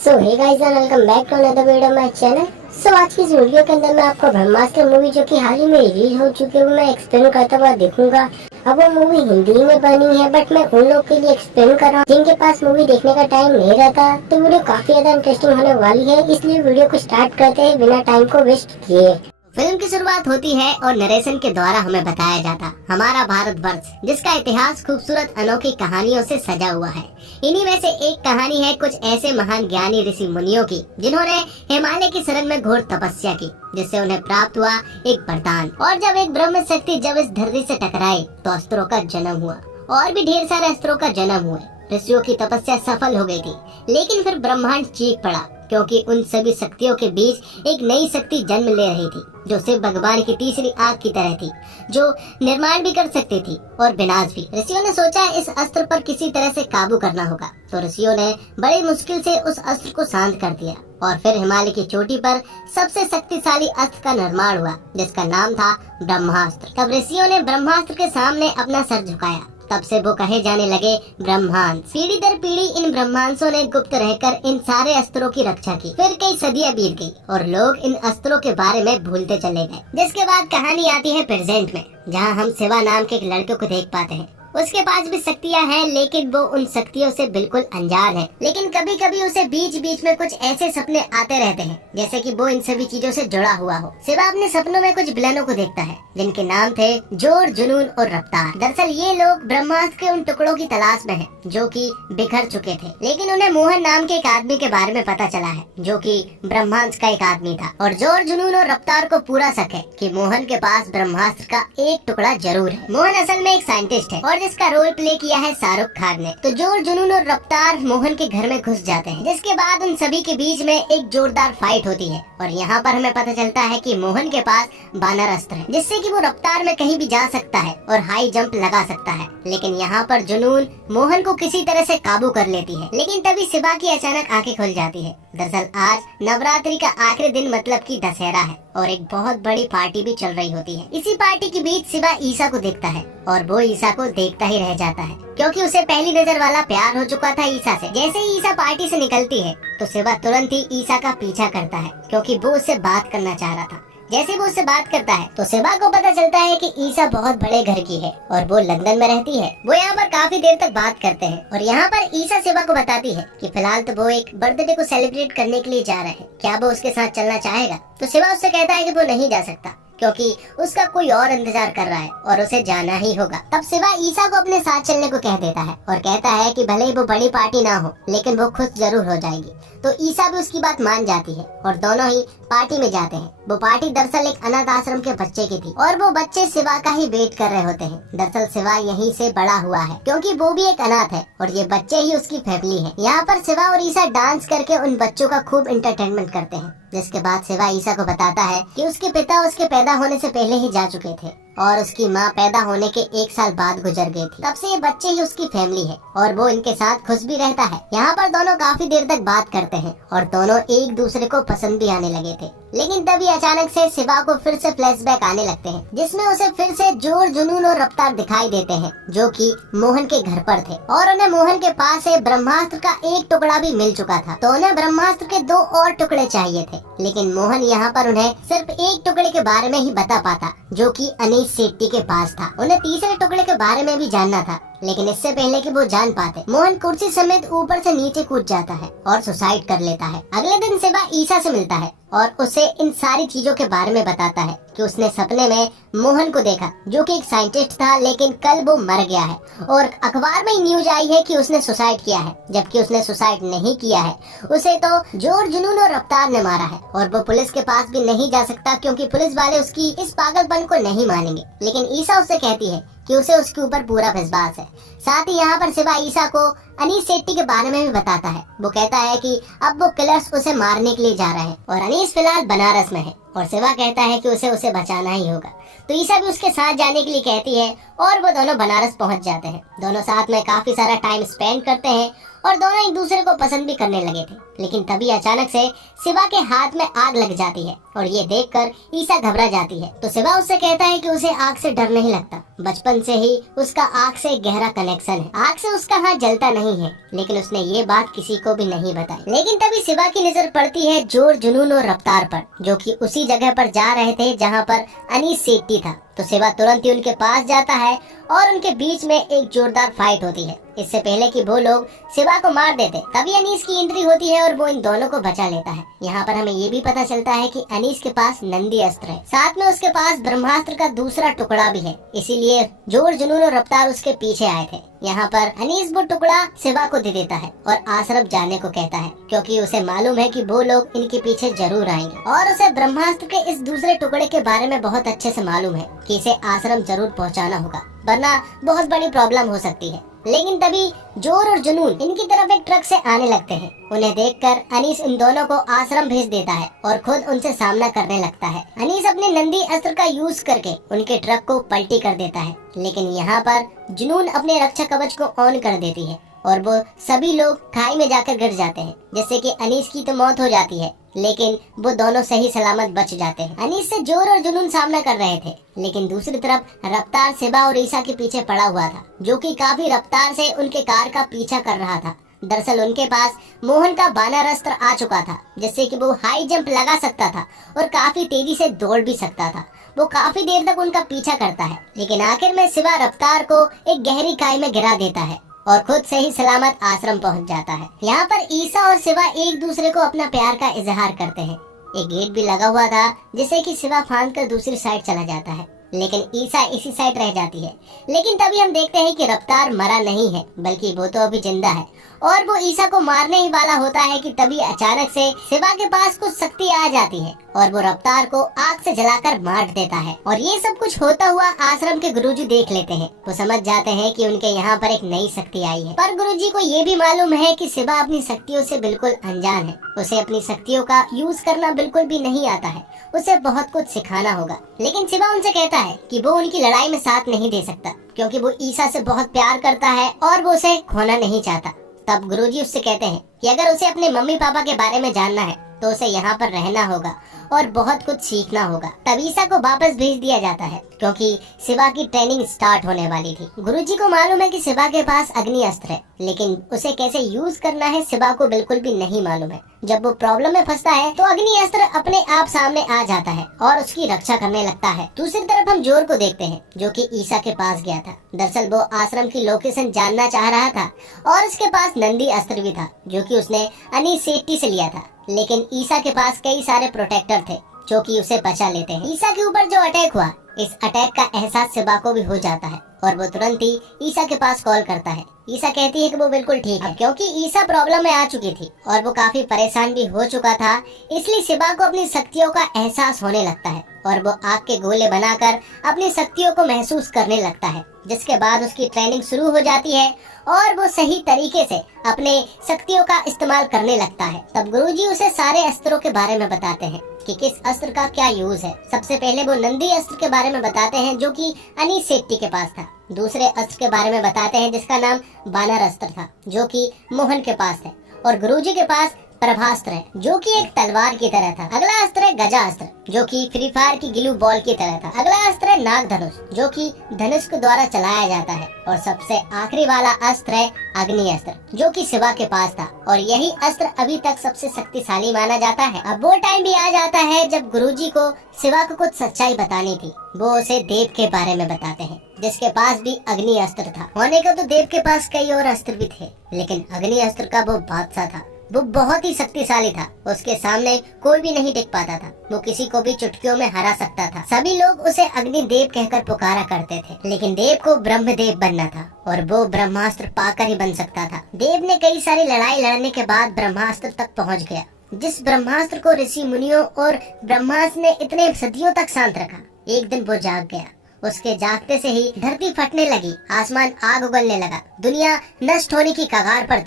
So hey guys and welcome back to another video my channel. So आज की इस video के अंदर मैं आपको ब्रह्मास्त्र मूवी जो कि हाल ही में रिलीज हो चुकी है वो मैं एक्सप्लेन करता हुआ देखूंगा। अब वो मूवी हिंदी में बनी है बट मैं उन लोग के लिए एक्सप्लेन कर रहा हूँ जिनके पास मूवी देखने का टाइम नहीं रहता। तो वीडियो काफी ज्यादा इंटरेस्टिंग होने वाली है, इसलिए वीडियो को स्टार्ट करते हैं बिना टाइम को वेस्ट किए। फिल्म की शुरुआत होती है और नरेशन के द्वारा हमें बताया जाता हमारा भारतवर्ष, जिसका इतिहास खूबसूरत अनोखी कहानियों से सजा हुआ है। इन्हीं में से एक कहानी है कुछ ऐसे महान ज्ञानी ऋषि मुनियों की जिन्होंने हिमालय की शरण में घोर तपस्या की, जिससे उन्हें प्राप्त हुआ एक वरदान। और जब एक ब्रह्म शक्ति जब इस धरती से टकराई तो अस्त्रों का जन्म हुआ और भी ढेर सारे अस्त्रों का जन्म हुआ। ऋषियों की तपस्या सफल हो गई थी, लेकिन फिर ब्रह्मांड चीख पड़ा क्योंकि उन सभी शक्तियों के बीच एक नई शक्ति जन्म ले रही थी जो सिर्फ भगवान की तीसरी आंख की तरह थी, जो निर्माण भी कर सकती थी और विनाश भी। ऋषियों ने सोचा इस अस्त्र पर किसी तरह से काबू करना होगा, तो ऋषियों ने बड़ी मुश्किल से उस अस्त्र को शांत कर दिया और फिर हिमालय की चोटी पर सबसे शक्तिशाली अस्त्र का निर्माण हुआ, जिसका नाम था ब्रह्मास्त्र। तब ऋषियों ने ब्रह्मास्त्र के सामने अपना सर झुकाया। तब से वो कहे जाने लगे ब्रह्मांस। पीढ़ी दर पीढ़ी इन ब्रह्मांसों ने गुप्त रहकर इन सारे अस्त्रों की रक्षा की। फिर कई सदियां बीत गई और लोग इन अस्त्रों के बारे में भूलते चले गए। जिसके बाद कहानी आती है प्रेजेंट में, जहाँ हम शिवा नाम के एक लड़के को देख पाते हैं। उसके पास भी शक्तियाँ हैं, लेकिन वो उन शक्तियों से बिल्कुल अनजान है। लेकिन कभी कभी उसे बीच बीच में कुछ ऐसे सपने आते रहते हैं जैसे कि वो इन सभी चीजों से जुड़ा हुआ हो। शिवा अपने सपनों में कुछ विलनों को देखता है जिनके नाम थे जोर, जुनून और रफ्तार। दरअसल ये लोग ब्रह्मास्त्र के उन टुकड़ों की तलाश में हैं जो कि बिखर चुके थे, लेकिन उन्हें मोहन नाम के एक आदमी के बारे में पता चला है जो कि ब्रह्मांस का एक आदमी था। और जोर, जुनून और रफ्तार को पूरा शक है कि मोहन के पास ब्रह्मास्त्र का एक टुकड़ा जरूर है। मोहन असल में एक साइंटिस्ट है और जिसका रोल प्ले किया है शाहरुख खान ने। तो जोर, जुनून और रफ्तार मोहन के घर में घुस जाते हैं, जिसके बाद उन सभी के बीच में एक जोरदार फाइट होती है। और यहाँ पर हमें पता चलता है कि मोहन के पास बानर अस्त्र है, जिससे कि वो रफ्तार में कहीं भी जा सकता है और हाई जंप लगा सकता है। लेकिन यहाँ पर जुनून मोहन को किसी तरह से काबू कर लेती है। लेकिन तभी शिवा की अचानक आंखें खुल जाती है। दरअसल आज नवरात्रि का आखिरी दिन मतलब कि दशहरा है और एक बहुत बड़ी पार्टी भी चल रही होती है। इसी पार्टी के बीच शिवा ईसा को देखता है और वो ईसा को देखता ही रह जाता है क्योंकि उसे पहली नजर वाला प्यार हो चुका था ईसा से। जैसे ही ईसा पार्टी से निकलती है तो शिवा तुरंत ही ईसा का पीछा करता है क्योंकि वो उससे बात करना चाह रहा था। जैसे वो उससे बात करता है तो शिवा को पता चलता है कि ईसा बहुत बड़े घर की है और वो लंदन में रहती है। वो यहाँ पर काफी देर तक बात करते हैं और यहाँ पर ईसा शिवा को बताती है कि फिलहाल तो वो एक बर्थडे को सेलिब्रेट करने के लिए जा रहे हैं, क्या वो उसके साथ चलना चाहेगा। तो शिवा उससे कहता है कि वो नहीं जा सकता क्योंकि उसका कोई और इंतजार कर रहा है और उसे जाना ही होगा। तब शिवा ईसा को अपने साथ चलने को कह देता है और कहता है कि भले ही वो बड़ी पार्टी ना हो लेकिन वो खुश जरूर हो जाएगी। तो ईसा भी उसकी बात मान जाती है और दोनों ही पार्टी में जाते हैं। वो पार्टी दरअसल एक अनाथ आश्रम के बच्चे की थी और वो बच्चे शिवा का ही वेट कर रहे होते हैं। दरअसल शिवा यहीं से बड़ा हुआ है क्योंकि वो भी एक अनाथ है और ये बच्चे ही उसकी फैमिली है। यहाँ पर शिवा और ईसा डांस करके उन बच्चों का खूब एंटरटेनमेंट करते हैं। जिसके बाद शिवा ईसा को बताता है कि उसके पिता उसके पैदा होने से पहले ही जा चुके थे और उसकी माँ पैदा होने के 1 साल बाद गुजर गई थी। तब से ये बच्चे ही उसकी फैमिली है और वो इनके साथ खुश भी रहता है। यहाँ पर दोनों काफी देर तक बात करते हैं और दोनों एक दूसरे को पसंद भी आने लगे थे। लेकिन तभी अचानक से शिवा को फिर से फ्लैशबैक आने लगते हैं, जिसमें उसे फिर से जोर, जुनून और रफ्तार दिखाई देते हैं जो कि मोहन के घर पर थे और उन्हें मोहन के पास से ब्रह्मास्त्र का एक टुकड़ा भी मिल चुका था। तो उन्हें ब्रह्मास्त्र के 2 और टुकड़े चाहिए थे, लेकिन मोहन यहाँ पर उन्हें सिर्फ एक टुकड़े के बारे में ही बता पाता जो कि अनीश सेट्टी के पास था। उन्हें तीसरे टुकड़े के बारे में भी जानना था, लेकिन इससे पहले कि वो जान पाते मोहन कुर्सी समेत ऊपर से नीचे कूद जाता है और सुसाइड कर लेता है। अगले दिन शिवा ईसा से मिलता है और उसे इन सारी चीजों के बारे में बताता है कि उसने सपने में मोहन को देखा जो कि एक साइंटिस्ट था, लेकिन कल वो मर गया है और अखबार में न्यूज आई है कि उसने सुसाइड किया है, जबकि उसने सुसाइड नहीं किया है। उसे तो जोर, जुनून और रफ्तार ने मारा है और वो पुलिस के पास भी नहीं जा सकता क्योंकि पुलिस वाले उसकी इस पागलपन को नहीं मानेंगे। लेकिन ईसा उससे कहती है कि उसे उसके ऊपर पूरा विश्वास है। साथ ही यहाँ पर शिवा ईसा को अनीश सेट्टी के बारे में भी बताता है। वो कहता है कि अब वो किलर्स उसे मारने के लिए जा रहे हैं और अनीश फिलहाल बनारस में है और शिवा कहता है कि उसे बचाना ही होगा। तो ईसा भी उसके साथ जाने के लिए कहती है और वो दोनों बनारस पहुंच जाते हैं। दोनों साथ में काफी सारा टाइम स्पेंड करते हैं और दोनों एक दूसरे को पसंद भी करने लगे थे। लेकिन तभी अचानक से शिवा के हाथ में आग लग जाती है और ये देखकर ईसा घबरा जाती है। तो शिवा उससे कहता है कि उसे आग से डर नहीं लगता, बचपन से ही उसका आग से गहरा कनेक्शन है, आग से उसका हाथ जलता नहीं है। लेकिन उसने ये बात किसी को भी नहीं बताई। लेकिन तभी शिवा की नजर पड़ती है जोर, जुनून और रफ्तार पर, जो कि उसी जगह पर जा रहे थे जहाँ पर अनीस सेठी था। तो शिवा तुरंत ही उनके पास जाता है और उनके बीच में एक जोरदार फाइट होती है। इससे पहले कि वो लोग शिवा को मार देते, तभी अनीस की एंट्री होती है और वो इन दोनों को बचा लेता है। यहाँ पर हमें ये भी पता चलता है कि अनीस के पास नंदी अस्त्र है, साथ में उसके पास ब्रह्मास्त्र का दूसरा टुकड़ा भी है, इसीलिए जोर, जुनून और रफ्तार उसके पीछे आए थे। यहाँ पर अनीस वो टुकड़ा शिवा को दे देता है और आश्रम जाने को कहता है, क्योंकि उसे मालूम है कि वो लोग इनके पीछे जरूर आएंगे। और उसे ब्रह्मास्त्र के इस दूसरे टुकड़े के बारे में बहुत अच्छे से मालूम है कि इसे आश्रम जरूर पहुंचाना होगा, वरना बहुत बड़ी प्रॉब्लम हो सकती है। लेकिन तभी जोर और जुनून इनकी तरफ एक ट्रक से आने लगते हैं। उन्हें देखकर अनीस इन दोनों को आश्रम भेज देता है और खुद उनसे सामना करने लगता है। अनीस अपने नंदी अस्त्र का यूज करके उनके ट्रक को पलटी कर देता है। लेकिन यहाँ पर जुनून अपने रक्षा कवच को ऑन कर देती है और वो सभी लोग खाई में जाकर गिर जाते हैं, जिससे कि अनीस की तो मौत हो जाती है, लेकिन वो दोनों सही सलामत बच जाते हैं। अनीस से जोर और जुनून सामना कर रहे थे, लेकिन दूसरी तरफ रफ्तार शिवा और ईसा के पीछे पड़ा हुआ था, जो कि काफी रफ्तार से उनके कार का पीछा कर रहा था। दरअसल उनके पास मोहन का बानर अस्त्र आ चुका था, जिससे कि वो हाई जंप लगा सकता था और काफी तेजी से दौड़ भी सकता था। वो काफी देर तक उनका पीछा करता है, लेकिन आखिर में शिवा रफ्तार को एक गहरी खाई में गिरा देता है और खुद सही सलामत आश्रम पहुंच जाता है। यहाँ पर ईसा और शिवा एक दूसरे को अपना प्यार का इजहार करते हैं। एक गेट भी लगा हुआ था, जिसे कि शिवा फांद कर दूसरी साइड चला जाता है, लेकिन ईसा इसी साइड रह जाती है। लेकिन तभी हम देखते हैं कि रफ्तार मरा नहीं है, बल्कि वो तो अभी जिंदा है और वो ईसा को मारने ही वाला होता है कि तभी अचानक से शिवा के पास कुछ शक्ति आ जाती है और वो रफ्तार को आग से जलाकर मार देता है। और ये सब कुछ होता हुआ आश्रम के गुरुजी देख लेते हैं। वो समझ जाते हैं कि उनके यहाँ पर एक नई शक्ति आई है, पर गुरुजी को ये भी मालूम है कि शिवा अपनी शक्तियों से बिल्कुल अनजान है। उसे अपनी शक्तियों का यूज करना बिल्कुल भी नहीं आता है, उसे बहुत कुछ सिखाना होगा। लेकिन शिवा उनसे कहता है कि वो उनकी लड़ाई में साथ नहीं दे सकता, क्योंकि वो ईसा से बहुत प्यार करता है और वो उसे खोना नहीं चाहता। तब गुरुजी उससे कहते हैं कि अगर उसे अपने मम्मी पापा के बारे में जानना है तो उसे यहाँ पर रहना होगा और बहुत कुछ सीखना होगा। तब ईसा को वापस भेज दिया जाता है, क्योंकि शिवा की ट्रेनिंग स्टार्ट होने वाली थी। गुरुजी को मालूम है कि शिवा के पास अग्नि अस्त्र है, लेकिन उसे कैसे यूज करना है शिवा को बिल्कुल भी नहीं मालूम है। जब वो प्रॉब्लम में फंसता है तो अग्नि अस्त्र अपने आप सामने आ जाता है और उसकी रक्षा करने लगता है। दूसरी तरफ हम जोर को देखते हैं, जो कि ईसा के पास गया था। दरअसल वो आश्रम की लोकेशन जानना चाह रहा था और उसके पास नंदी अस्त्र भी था, जो कि उसने अनीस सेठी से लिया था। लेकिन ईसा के पास कई सारे प्रोटेक्टर थे, जो कि उसे बचा लेते हैं। ईसा के ऊपर जो अटैक हुआ, इस अटैक का एहसास शिवा को भी हो जाता है और वो तुरंत ही ईसा के पास कॉल करता है। ईसा कहती है कि वो बिल्कुल ठीक है, क्योंकि ईसा प्रॉब्लम में आ चुकी थी और वो काफी परेशान भी हो चुका था। इसलिए शिवा को अपनी शक्तियों का एहसास होने लगता है और वो आग के गोले बनाकर अपनी शक्तियों को महसूस करने लगता है, जिसके बाद उसकी ट्रेनिंग शुरू हो जाती है और वो सही तरीके से अपने शक्तियों का इस्तेमाल करने लगता है। तब गुरुजी उसे सारे अस्त्रों के बारे में बताते हैं कि किस अस्त्र का क्या यूज है। सबसे पहले वो नंदी अस्त्र के बारे में बताते हैं, जो कि अनीस सेठी के पास था। दूसरे अस्त्र के बारे में बताते हैं, जिसका नाम बानर अस्त्र था, जो कि मोहन के पास है। और गुरुजी के पास प्रभास्त्र है, जो कि एक तलवार की तरह था। अगला अस्त्र है गजा अस्त्र, जो कि फ्री फायर की ग्लू बॉल की तरह था। अगला अस्त्र है नाग धनुष, जो कि धनुष के द्वारा चलाया जाता है। और सबसे आखिरी वाला अस्त्र है अग्नि अस्त्र, जो कि शिवा के पास था और यही अस्त्र अभी तक सबसे शक्तिशाली माना जाता है। अब वो टाइम भी आ जाता है जब गुरुजी को शिवा को कुछ सच्चाई बतानी थी। वो उसे देव के बारे में बताते हैं, जिसके पास भी अग्नि अस्त्र था। होने को तो देव के पास कई और अस्त्र भी थे, लेकिन अग्नि अस्त्र का वो बादशाह था। वो बहुत ही शक्तिशाली था, उसके सामने कोई भी नहीं टिक पाता था। वो किसी को भी चुटकियों में हरा सकता था। सभी लोग उसे अग्निदेव कहकर पुकारा करते थे, लेकिन देव को ब्रह्मदेव बनना था और वो ब्रह्मास्त्र पाकर ही बन सकता था। देव ने कई सारी लड़ाई लड़ने के बाद ब्रह्मास्त्र तक पहुंच गया, जिस ब्रह्मास्त्र को ऋषि मुनियों और ब्रह्मास्त्र ने इतने सदियों तक शांत रखा। एक दिन वो जाग गया। उसके जागते से ही धरती फटने लगी, आसमान आग उगलने लगा। दुनिया नष्ट होने की कगार पर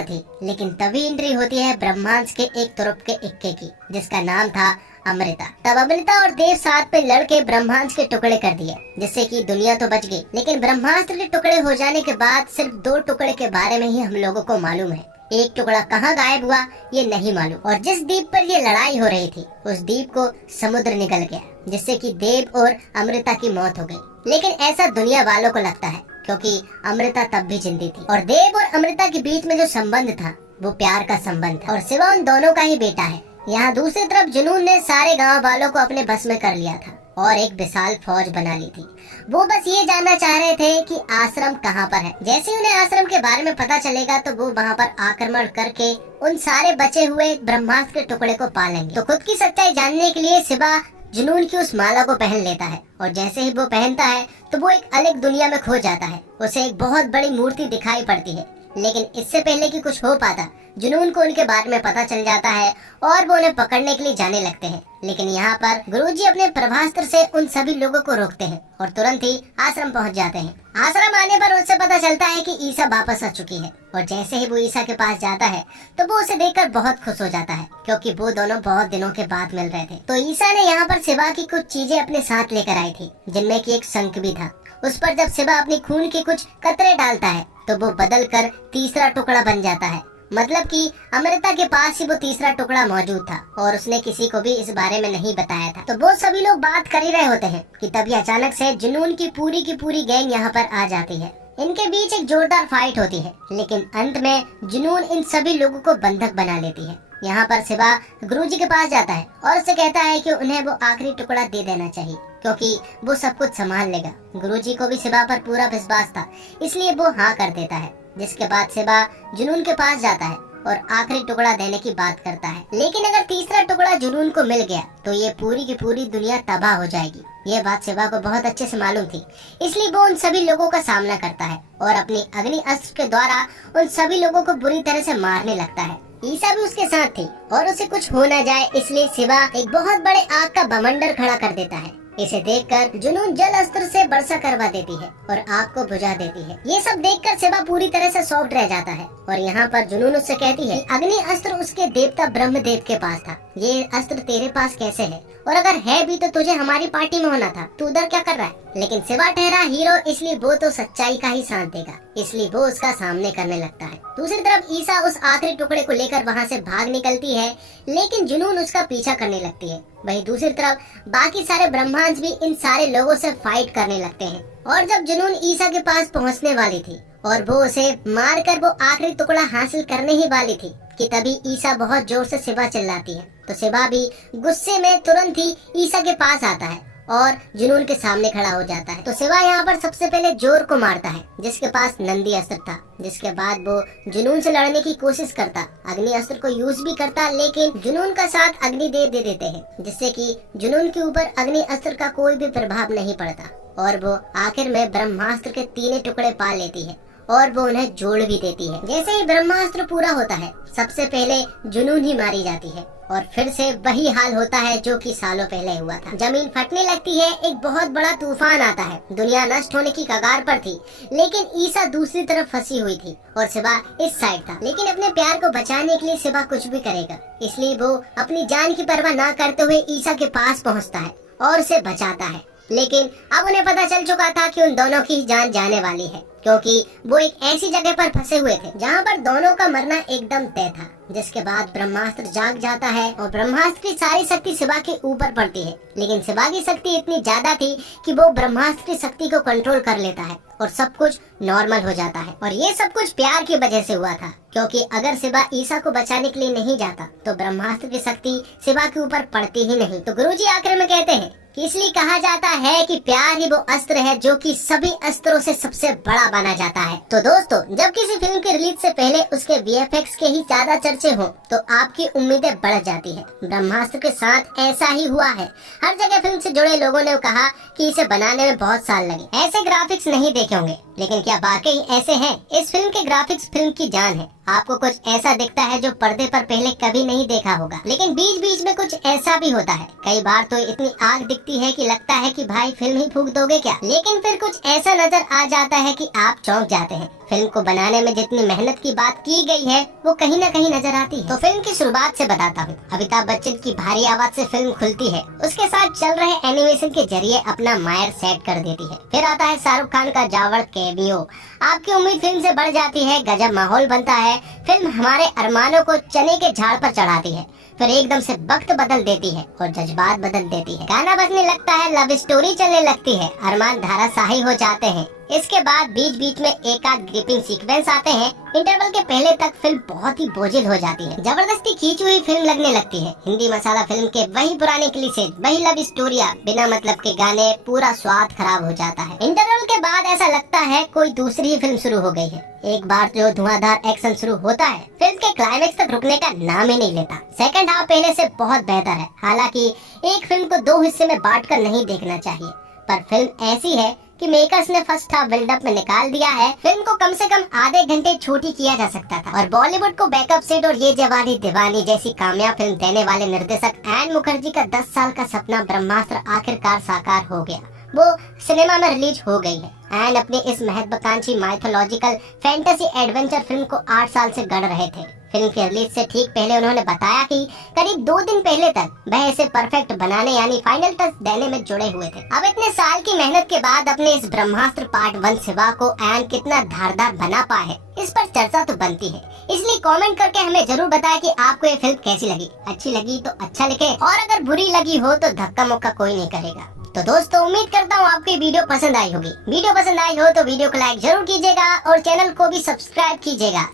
थी। लेकिन तभी एंट्री होती है ब्रह्मांड के एक तुरुप के इक्के की, जिसका नाम था अमृता। तब अमृता और देव साथ में लड़के ब्रह्मास्त्र के टुकड़े कर दिए, जिससे कि दुनिया तो बच गई, लेकिन ब्रह्मास्त्र के टुकड़े हो जाने के बाद सिर्फ 2 टुकड़े के बारे में ही हम लोगों को मालूम है। एक टुकड़ा कहाँ गायब हुआ ये नहीं मालूम, और जिस द्वीप पर ये लड़ाई हो रही थी उस द्वीप को समुद्र निकल गया, जिससे कि देव और अमृता की मौत हो गई। लेकिन ऐसा दुनिया वालों को लगता है, क्योंकि अमृता तब भी जिंदी थी और देव और अमृता के बीच में जो संबंध था वो प्यार का संबंध था, और शिवा उन दोनों का ही बेटा है। यहाँ दूसरी तरफ जुनून ने सारे गांव वालों को अपने बस में कर लिया था और एक विशाल फौज बना ली थी। वो बस ये जानना चाह रहे थे कि आश्रम कहाँ पर है। जैसे उन्हें आश्रम के बारे में पता चलेगा तो वो वहाँ पर आक्रमण करके उन सारे बचे हुए ब्रह्मास्त्र के टुकड़े को पा लेंगे। तो खुद की सच्चाई जानने के लिए शिवा जुनून की उस माला को पहन लेता है, और जैसे ही वो पहनता है तो वो एक अलग दुनिया में खो जाता है। उसे एक बहुत बड़ी मूर्ति दिखाई पड़ती है, लेकिन इससे पहले कि कुछ हो पाता जुनून को उनके बारे में पता चल जाता है और वो उन्हें पकड़ने के लिए जाने लगते हैं। लेकिन यहाँ पर गुरुजी अपने प्रभास्त्र से उन सभी लोगों को रोकते हैं और तुरंत ही आश्रम पहुँच जाते हैं। आश्रम आने पर उससे पता चलता है कि ईसा वापस आ चुकी है, और जैसे ही वो ईसा के पास जाता है तो वो उसे देखकर बहुत खुश हो जाता है, क्योंकि वो दोनों बहुत दिनों के बाद मिल रहे थे। तो ईसा ने यहाँ पर शिवा की कुछ चीजें अपने साथ लेकर आई थी, जिनमें की एक शंख भी था। उस पर जब शिवा अपनी खून के कुछ कतरे डालता है तो वो बदल कर तीसरा टुकड़ा बन जाता है। मतलब कि अमृता के पास ही वो तीसरा टुकड़ा मौजूद था और उसने किसी को भी इस बारे में नहीं बताया था। तो वो सभी लोग बात कर ही रहे होते हैं कि तभी अचानक से जुनून की पूरी गैंग यहाँ पर आ जाती है। इनके बीच एक जोरदार फाइट होती है, लेकिन अंत में जुनून इन सभी लोगों को बंधक बना लेती है। यहाँ पर शिवा गुरुजी के पास जाता है और उससे कहता है कि उन्हें वो आखिरी टुकड़ा दे देना चाहिए, क्योंकि वो सब कुछ संभाल लेगा। गुरुजी को भी शिवा पर पूरा विश्वास था, इसलिए वो हाँ कर देता है। जिसके बाद शिवा जुनून के पास जाता है और आखिरी टुकड़ा देने की बात करता है। लेकिन अगर तीसरा टुकड़ा जुनून को मिल गया तो ये पूरी की पूरी दुनिया तबाह हो जाएगी। ये बात शिवा को बहुत अच्छे से मालूम थी, इसलिए वो उन सभी लोगों का सामना करता है और अपनी अग्नि अस्त्र के द्वारा उन सभी लोगों को बुरी तरह से मारने लगता है। ईसा भी उसके साथ थी और उसे कुछ हो न जाए इसलिए शिवा एक बहुत बड़े आग का बवंडर खड़ा कर देता है। इसे देखकर जुनून जल अस्त्र से वर्षा करवा देती है और आग को बुझा देती है। ये सब देखकर शिवा पूरी तरह से शॉक्ड रह जाता है और यहाँ पर जुनून उससे कहती है कि अग्नि अस्त्र उसके देवता ब्रह्मदेव के पास था, ये अस्त्र तेरे पास कैसे है, और अगर है भी तो तुझे हमारी पार्टी में होना था, तू उधर क्या कर रहा है। लेकिन शिवा ठहरा हीरो, इसलिए वो तो सच्चाई का ही साथ देगा, इसलिए वो उसका सामने करने लगता है। दूसरी तरफ ईसा उस आखिरी टुकड़े को लेकर वहाँ से भाग निकलती है, लेकिन जुनून उसका पीछा करने लगती है। वहीं दूसरी तरफ बाकी सारे ब्रह्मांड भी इन सारे लोगों से फाइट करने लगते हैं। और जब जुनून ईसा के पास पहुँचने वाली थी और वो उसे मार कर वो आखिरी टुकड़ा हासिल करने ही वाली थी कि तभी ईसा बहुत जोर से शिवा चिल्लाती है। तो शिवा भी गुस्से में तुरंत ही ईसा के पास आता है और जुनून के सामने खड़ा हो जाता है। तो शिवा यहाँ पर सबसे पहले जोर को मारता है, जिसके पास नंदी अस्त्र था। जिसके बाद वो जुनून से लड़ने की कोशिश करता, अग्नि अस्त्र को यूज भी करता, लेकिन जुनून का साथ अग्नि दे देते हैं, जिससे कि जुनून के ऊपर अग्नि अस्त्र का कोई भी प्रभाव नहीं पड़ता और वो आखिर में ब्रह्मास्त्र के 3 टुकड़े पा लेती है और वो उन्हें जोड़ भी देती है। जैसे ही ब्रह्मास्त्र पूरा होता है सबसे पहले जुनून ही मारी जाती है और फिर से वही हाल होता है जो कि सालों पहले हुआ था। जमीन फटने लगती है, एक बहुत बड़ा तूफान आता है, दुनिया नष्ट होने की कगार पर थी, लेकिन ईसा दूसरी तरफ फंसी हुई थी और शिवा इस साइड था। लेकिन अपने प्यार को बचाने के लिए शिवा कुछ भी करेगा, इसलिए वो अपनी जान की परवाह न करते हुए ईसा के पास पहुँचता है और उसे बचाता है। लेकिन अब उन्हें पता चल चुका था कि उन दोनों की जान जाने वाली है, क्योंकि वो एक ऐसी जगह पर फंसे हुए थे जहाँ पर दोनों का मरना एकदम तय था। जिसके बाद ब्रह्मास्त्र जाग जाता है और ब्रह्मास्त्र की सारी शक्ति शिवा के ऊपर पड़ती है, लेकिन शिवा की शक्ति इतनी ज्यादा थी कि वो ब्रह्मास्त्र की शक्ति को कंट्रोल कर लेता है और सब कुछ नॉर्मल हो जाता है। और ये सब कुछ प्यार की वजह से हुआ था, क्योंकि अगर शिवा ईसा को बचाने के लिए नहीं जाता तो ब्रह्मास्त्र की शक्ति शिवा के ऊपर पड़ती ही नहीं। तो गुरुजी आखिर में कहते हैं कि इसलिए कहा जाता है कि प्यार ही वो अस्त्र है जो कि सभी अस्त्रों से सबसे बड़ा माना जाता है। तो दोस्तों, जब किसी फिल्म की रिलीज से पहले उसके वीएफएक्स के ही ज्यादा चर्चे हो तो आपकी उम्मीदें बढ़ जाती है। ब्रह्मास्त्र के साथ ऐसा ही हुआ है। हर जगह फिल्म से जुड़े लोगों ने कहा कि इसे बनाने में बहुत साल लगे, ऐसे ग्राफिक्स नहीं देखे होंगे। लेकिन क्या वाकई ऐसे हैं? इस फिल्म के ग्राफिक्स फिल्म की जान है। आपको कुछ ऐसा दिखता है जो पर्दे पर पहले कभी नहीं देखा होगा, लेकिन बीच बीच में कुछ ऐसा भी होता है। कई बार तो इतनी आग दिखती है कि लगता है कि भाई फिल्म ही फूंक दोगे क्या, लेकिन फिर कुछ ऐसा नजर आ जाता है कि आप चौंक जाते हैं। फिल्म को बनाने में जितनी मेहनत की बात की गई है वो कहीं ना कहीं नजर आती है। तो फिल्म की शुरुआत से बताता हूँ। अमिताभ बच्चन की भारी आवाज से फिल्म खुलती है, उसके साथ चल रहे एनिमेशन के जरिए अपना मायर सेट कर देती है। फिर आता है शाहरुख खान का जावड़ कैमियो। आपकी उम्मीद फिल्म से बढ़ जाती है, गजब माहौल बनता है। फिल्म हमारे अरमानों को चने के झाड़ पर चढ़ाती है, फिर एकदम से वक्त बदल देती है और जज्बात बदल देती है। गाना बजने लगता है, लव स्टोरी चलने लगती है, अरमान धाराशाही हो जाते हैं। इसके बाद बीच बीच में एक आध ग्रिपिंग सीक्वेंस आते हैं। इंटरवल के पहले तक फिल्म बहुत ही बोझिल हो जाती है, जबरदस्ती खींची हुई फिल्म लगने लगती है। हिंदी मसाला फिल्म के वही पुराने क्लीशेज, वही लव स्टोरियां, बिना मतलब के गाने, पूरा स्वाद खराब हो जाता है। इंटरवल के बाद ऐसा लगता है कोई दूसरी ही फिल्म शुरू हो गई है। एक बार जो धुआंधार एक्शन शुरू होता है, फिल्म के क्लाइमेक्स तक रुकने का नाम ही नहीं लेता। सेकंड हाफ पहले से बहुत बेहतर है। हालांकि एक फिल्म को दो हिस्से में बांटकर नहीं देखना चाहिए, पर फिल्म ऐसी है कि मेकर्स ने फर्स्ट हाफ बिल्डअप में निकाल दिया है। फिल्म को कम से कम आधे घंटे छोटी किया जा सकता था। और बॉलीवुड को बैकअप सेट और ये जवानी दीवानी जैसी कामयाब फिल्म देने वाले निर्देशक एन मुखर्जी का 10 साल का सपना ब्रह्मास्त्र आखिरकार साकार हो गया। वो सिनेमा में रिलीज हो गई है। एन अपनी इस महत्वाकांक्षी माइथोलॉजिकल फैंटेसी एडवेंचर फिल्म को 8 साल से गढ़ रहे थे। फिल्म की रिलीज से ठीक पहले उन्होंने बताया कि करीब 2 दिन पहले तक वह इसे परफेक्ट बनाने यानी फाइनल टच देने में जुड़े हुए थे। अब इतने साल की मेहनत के बाद अपने इस ब्रह्मास्त्र पार्ट 1 सिवा को एन कितना धारदार बना पाए, इस पर चर्चा तो बनती है। इसलिए कमेंट करके हमें जरूर बताएं कि आपको ये फिल्म कैसी लगी। अच्छी लगी तो अच्छा लिखे, और अगर बुरी लगी हो तो धक्का मुक्का कोई नहीं करेगा। तो दोस्तों, उम्मीद करता हूँ आपको ये वीडियो पसंद आई होगी। वीडियो पसंद आई हो तो वीडियो को लाइक जरूर कीजिएगा और चैनल को भी सब्सक्राइब कीजिएगा।